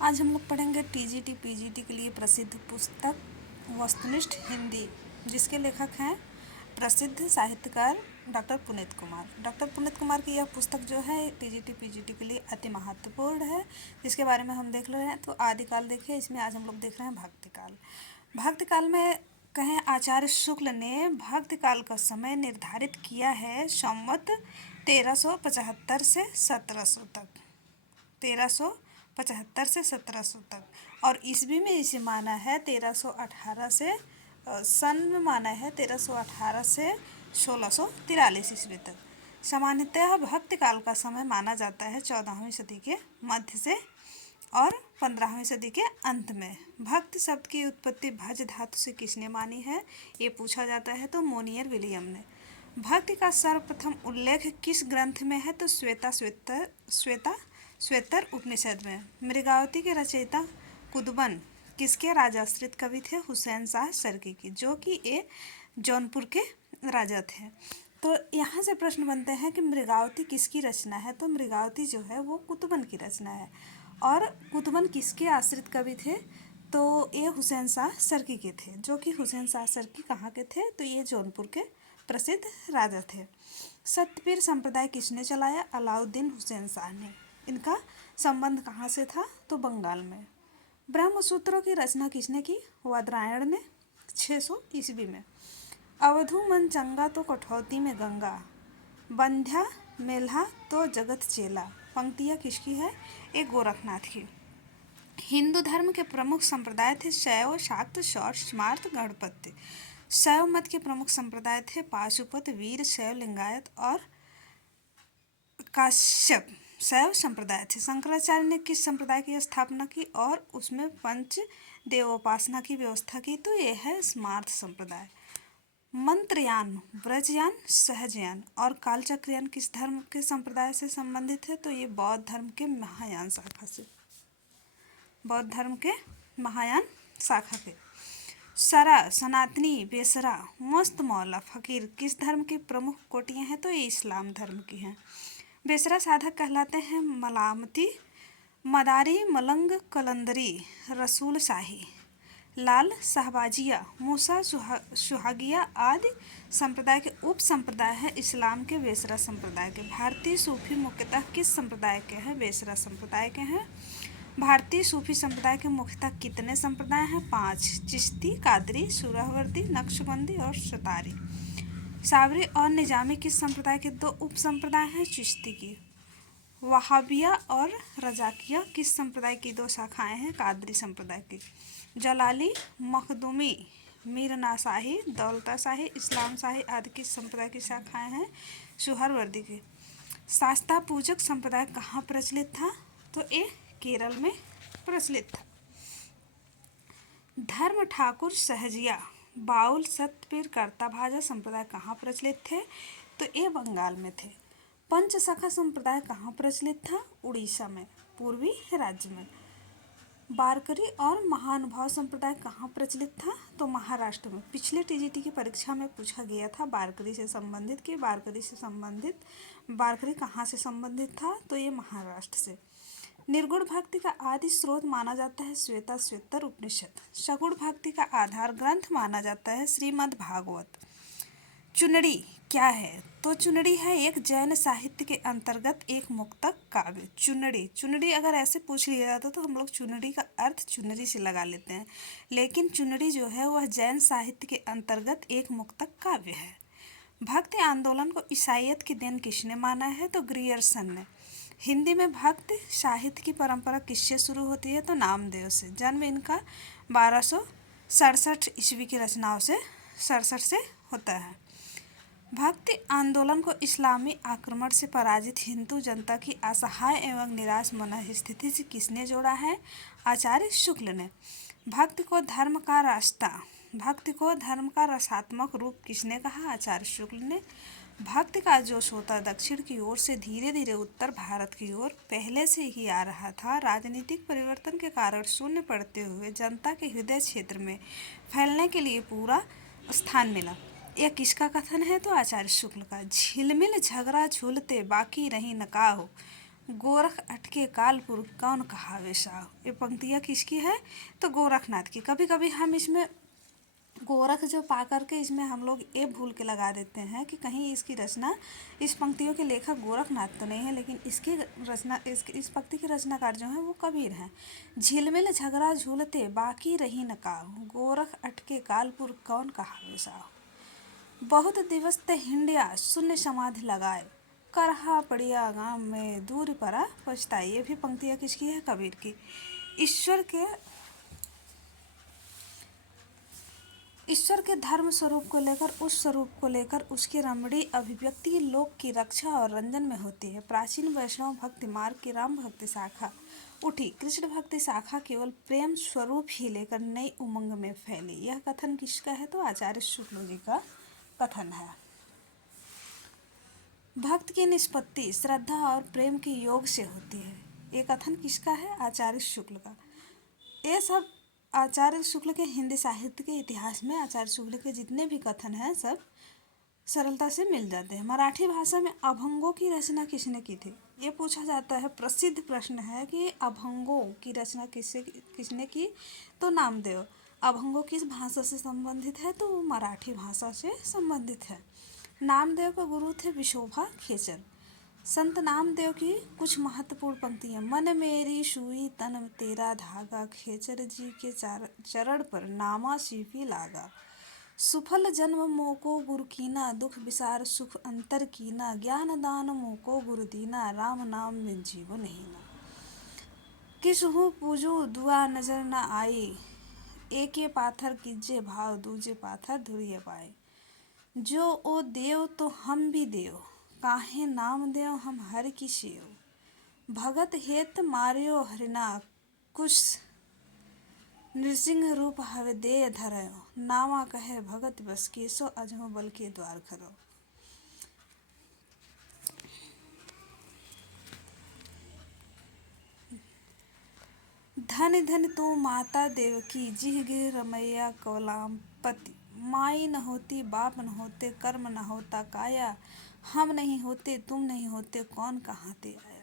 आज हम लोग पढ़ेंगे टीजीटी पीजीटी के लिए प्रसिद्ध पुस्तक वस्तुनिष्ठ हिंदी, जिसके लेखक हैं प्रसिद्ध साहित्यकार डॉक्टर पुनीत कुमार। डॉक्टर पुनीत कुमार की यह पुस्तक जो है टीजीटी पीजीटी के लिए अति महत्वपूर्ण है, जिसके बारे में हम देख रहे हैं। तो आदिकाल देखिए, इसमें आज हम लोग देख रहे हैं भक्तिकाल। भक्तिकाल में कहें आचार्य शुक्ल ने भक्तिकाल का समय निर्धारित किया है संवत 1375 से 1700 तक। 1375 से 1700 तक, और ईस्वी में इसे माना है 1318 से सन में माना है 1318 से 1643 ईस्वी तक। सामान्यतः भक्तिकाल का समय माना जाता है 14वीं सदी के मध्य से और 15वीं सदी के अंत में। भक्ति शब्द की उत्पत्ति भज धातु से किसने मानी है, ये पूछा जाता है। तो मोनियर विलियम ने। भक्ति का सर्वप्रथम उल्लेख किस ग्रंथ में है, तो श्वेतर उपनिषद में। मृगावती के रचयिता कुतुबन किसके राजाश्रित कवि थे, हुसैन शाह सरकी की, जो कि ये जौनपुर के राजा थे। तो यहाँ से प्रश्न बनते हैं कि मृगावती किसकी रचना है, तो मृगावती जो है वो कुतुबन की रचना है। और कुतुबन किसके आश्रित कवि थे, तो ये हुसैन शाह सरकी के थे, जो कि हुसैन शाह सरकी कहाँ के थे, तो ये जौनपुर के प्रसिद्ध राजा थे। सतपीर संप्रदाय किसने चलाया, अलाउद्दीन हुसैन शाह ने। इनका संबंध कहाँ से था, तो बंगाल में। ब्रह्मसूत्रों की रचना किसने की, वादरायण ने 600 ईस्वी में। अवधू मन चंगा तो कठौती में गंगा, बंध्या मेल्हा तो जगत चेला। पंक्तियाँ किसकी है, एक गोरखनाथ की। हिंदू धर्म के प्रमुख संप्रदाय थे शैव, शाक्त, शौर, स्मार्त, गणपत्य। शैव मत के प्रमुख संप्रदाय थे पाशुपत, वीर शैव, लिंगायत और काश्यप शैव संप्रदाय थे। शंकराचार्य ने किस संप्रदाय की स्थापना की और उसमें पंच देवोपासना की व्यवस्था की, तो यह है स्मार्त संप्रदाय। मंत्रयान, ब्रजयान, सहजयान और कालचक्रयान किस धर्म के संप्रदाय से संबंधित है, तो ये बौद्ध धर्म के महायान शाखा से। बौद्ध धर्म के महायान शाखा के। सरा, सनातनी, बेसरा, मस्त मौला, फकीर किस धर्म की प्रमुख कोटियाँ हैं, तो ये इस्लाम धर्म की हैं। बेसरा साधक कहलाते हैं मलामती, मदारी, मलंग, कलंदरी, रसूल शाही, लाल, शाहबाजिया, मूसा, सुहागिया आदि संप्रदाय के उप संप्रदाय हैं इस्लाम के बेसरा संप्रदाय के। भारतीय सूफी मुख्यतः किस संप्रदाय के हैं, बेसरा संप्रदाय के हैं। भारतीय सूफी संप्रदाय के मुख्यतः कितने संप्रदाय हैं, 5। चिश्ती, कादरी, सुहरावर्दी, नक्शबंदी और सतारी। साबरी और निजामी किस संप्रदाय के 2 उप संप्रदाय हैं, चिश्ती की। वहाबिया और रजाकिया किस संप्रदाय की 2 शाखाएं हैं, कादरी संप्रदाय की। जलाली, मखदूमी, मीरना शाही, दौलता शाही, इस्लाम शाही आदि किस संप्रदाय की शाखाएं हैं, सुहरावर्दी की। शास्ता पूजक संप्रदाय कहाँ प्रचलित था, तो ये केरल में प्रचलित था। धर्म ठाकुर, सहजिया, बाउल, सतपीर, कर्ताभाजा संप्रदाय कहाँ प्रचलित थे, तो ये बंगाल में थे। पंचसखा संप्रदाय कहाँ प्रचलित था, उड़ीसा में, पूर्वी राज्य में। वारकरी और महानुभाव संप्रदाय कहाँ प्रचलित था, तो महाराष्ट्र में। पिछले टीजीटी की परीक्षा में पूछा गया था वारकरी से संबंधित कि वारकरी कहाँ से संबंधित था, तो ये महाराष्ट्र से। निर्गुण भक्ति का आदि स्रोत माना जाता है श्वेतर उपनिषद। सगुण भक्ति का आधार ग्रंथ माना जाता है श्रीमद् भागवत। चुनरी क्या है, तो चुनरी है एक जैन साहित्य के अंतर्गत एक मुक्तक काव्य। चुनरी अगर ऐसे पूछ लिया जाता तो हम लोग चुनरी का अर्थ चुनरी से लगा लेते हैं, लेकिन चुनरी जो है वह जैन साहित्य के अंतर्गत एक मुक्तक काव्य है। भक्ति आंदोलन को ईसाईयत की देन किसने माना है, तो ग्रियर्सन ने। हिंदी में भक्ति साहित्य की परंपरा किससे शुरू होती है, तो नामदेव से। जन्म इनका 1267 ईस्वी की रचनाओं से 67 से होता है। भक्ति आंदोलन को इस्लामी आक्रमण से पराजित हिंदू जनता की असहाय एवं निराश मनस्थिति से किसने जोड़ा है, आचार्य शुक्ल ने। भक्ति को धर्म का रसात्मक रूप किसने कहा, आचार्य शुक्ल ने। भक्ति का जोश होता दक्षिण की ओर से धीरे धीरे उत्तर भारत की ओर पहले से ही आ रहा था। राजनीतिक परिवर्तन के कारण शून्य पड़ते हुए जनता के हृदय क्षेत्र में फैलने के लिए पूरा स्थान मिला। यह किसका कथन है, तो आचार्य शुक्ल का। झिलमिल झगड़ा झूलते बाकी रही नकाहो, गोरख अटके कालपुर कौन कहावे साहु। ये पंक्तियाँ किसकी है? तो गोरखनाथ की। कभी कभी हम इसमें गोरख जो पा करके इसमें हम लोग ये भूल के लगा देते हैं कि कहीं इसकी रचना, इस पंक्तियों के लेखक गोरखनाथ तो नहीं है, लेकिन इसकी रचना, इस पंक्ति के रचनाकार जो हैं वो कबीर हैं। झिलमिल झगड़ा झूलते बाकी रही न काहू, गोरख अटके कालपुर कौन कहावे साहु। बहुत दिवस ते हिंडिया शून्य समाधि लगाए, करहा पड़िया गांव में दूर परा पछताई। ये भी पंक्तियाँ किसकी है? कबीर की। ईश्वर के धर्म स्वरूप को लेकर, उस स्वरूप को लेकर उसकी रमणीय अभिव्यक्ति लोक की रक्षा और रंजन में होती है। प्राचीन वैष्णव भक्ति मार्ग की राम भक्ति शाखा उठी, कृष्ण भक्ति शाखा केवल प्रेम स्वरूप ही लेकर नई उमंग में फैली। यह कथन किसका है? तो आचार्य शुक्ल जी का कथन है। भक्त की निष्पत्ति श्रद्धा और प्रेम के योग से होती है। ये कथन किसका है? आचार्य शुक्ल का। ये सब आचार्य शुक्ल के हिंदी साहित्य के इतिहास में आचार्य शुक्ल के जितने भी कथन हैं सब सरलता से मिल जाते हैं। मराठी भाषा में अभंगों की रचना किसने की थी? ये पूछा जाता है, प्रसिद्ध प्रश्न है कि अभंगों की रचना किसने की? तो नामदेव। अभंगों किस भाषा से संबंधित है? तो वो मराठी भाषा से संबंधित है। नामदेव के गुरु थे विशोभा खेचर। संत नामदेव की कुछ महत्वपूर्ण पंक्तियाँ। मन मेरी सुई तन तेरा धागा, खेचर जी के चरण पर नामा सीपी लागा। सुफल जन्म मोको गुरु कीना, दुख विसार सुख अंतर कीना, ज्ञान दान मोको गुरु दीना, राम नाम में जीवन हीना। किसहु पूजू दुआ नजर न आई, एके पाथर कीजे भाव, दूजे पाथर धुरिय पाए। जो ओ देव तो हम भी देव, काहे नाम देव हम हर की सेव। भगत हेत मार्यो हरिना, कुश नृसिंह रूप हवे दे धरयो, नामा कहे भगत बस केसो, अजहो बल के द्वार खरो। धन धन तू माता देवकी, जिह गिर रमैया कौलाम पति। माई न होती बाप न होते, कर्म न होता काया, हम नहीं होते तुम नहीं होते, कौन कहाँ ते आया।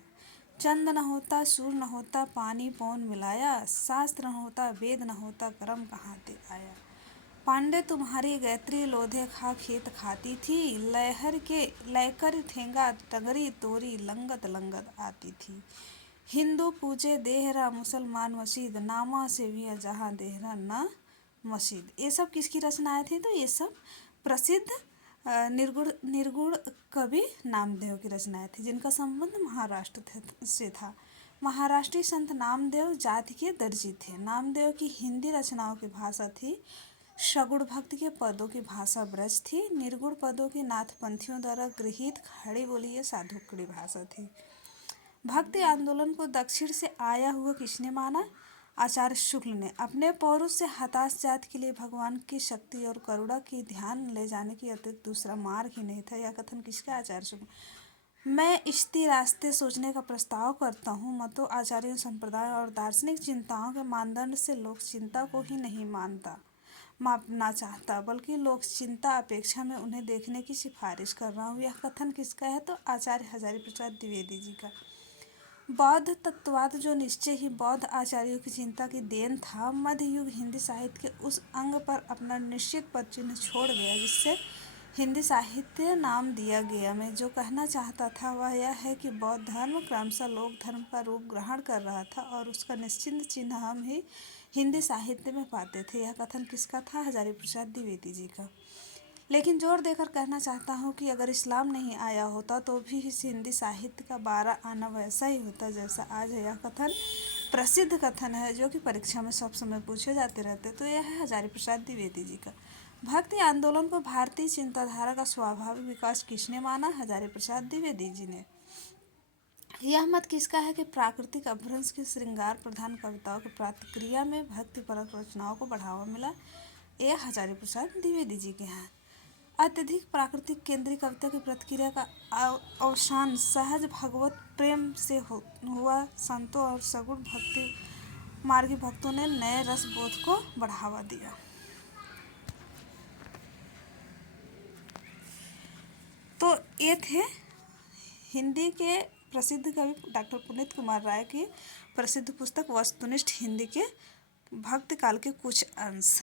चंद न होता सूर न होता, पानी पौन मिलाया, शास्त्र न होता वेद न होता, कर्म कहाँ ते आया। पांडे तुम्हारी गायत्री लोधे खा खेत खाती थी, लयकर ठेंगा टंगरी तोरी, लंगत लंगत आती थी। हिंदू पूजे देहरा मुसलमान मस्जिद, नामा से भी जहाँ देहरा न मस्जिद। ये सब किसकी रचनाएं थी? तो ये सब प्रसिद्ध निर्गुण कवि नामदेव की रचनाएं थी, जिनका संबंध महाराष्ट्र से था। महाराष्ट्रीय संत नामदेव जाति के दर्जी थे। नामदेव की हिंदी रचनाओं की भाषा थी सगुण, भक्त के पदों की भाषा ब्रज थी, निर्गुण पदों की नाथपंथियों द्वारा गृहीत खड़ी बोली या साधुकड़ी भाषा थी। भक्ति आंदोलन को दक्षिण से आया हुआ किसने माना? आचार्य शुक्ल ने। अपने पौरुष से हताश जाति के लिए भगवान की शक्ति और करुणा की ध्यान ले जाने की अतिरिक्त दूसरा मार्ग ही नहीं था। यह कथन किसका? आचार्य शुक्ल। मैं इष्टि रास्ते सोचने का प्रस्ताव करता हूँ, मतों आचार्यों संप्रदाय और दार्शनिक चिंताओं के मानदंड से लोक चिंता को ही नहीं मापना चाहता, बल्कि लोक चिंता अपेक्षा में उन्हें देखने की सिफारिश कर रहा हूँ। यह कथन किसका है? तो आचार्य हजारी प्रसाद द्विवेदी जी का। बौद्ध तत्ववाद जो निश्चय ही बौद्ध आचार्यों की चिंता की देन था, मध्य युग हिंदी साहित्य के उस अंग पर अपना निश्चित पद चिन्ह छोड़ गया जिससे हिंदी साहित्य नाम दिया गया। मैं जो कहना चाहता था वह यह है कि बौद्ध धर्म क्रमशः लोक धर्म का रूप ग्रहण कर रहा था और उसका निश्चित चिन्ह हम ही हिंदी साहित्य में पाते थे। यह कथन किसका था? हजारी प्रसाद द्विवेदी जी का। लेकिन जोर देकर कहना चाहता हूँ कि अगर इस्लाम नहीं आया होता तो भी इस हिंदी साहित्य का 12 आना वैसा ही होता जैसा आज है। यह कथन प्रसिद्ध कथन है जो कि परीक्षा में सब समय पूछे जाते रहते। तो यह है हजारी प्रसाद द्विवेदी जी का। भक्ति आंदोलन को भारतीय चिंताधारा का स्वाभाविक विकास किसने माना? हजारी प्रसाद द्विवेदी जी ने। यह मत किसका है कि प्राकृतिक अपभ्रंश की श्रृंगार प्रधान कविताओं की प्रतिक्रिया में भक्तिपरक रचनाओं को बढ़ावा मिला? यह हजारी प्रसाद द्विवेदी जी के हैं। अत्यधिक प्राकृतिक केंद्रीय कविता की प्रतिक्रिया का अवसान सहज भगवत प्रेम से हुआ। संतों और सगुण भक्ति मार्गी भक्तों ने नए रस बोध को बढ़ावा दिया। तो ये थे हिंदी के प्रसिद्ध कवि डॉक्टर पुनीत कुमार राय की प्रसिद्ध पुस्तक वस्तुनिष्ठ हिंदी के भक्त काल के कुछ अंश।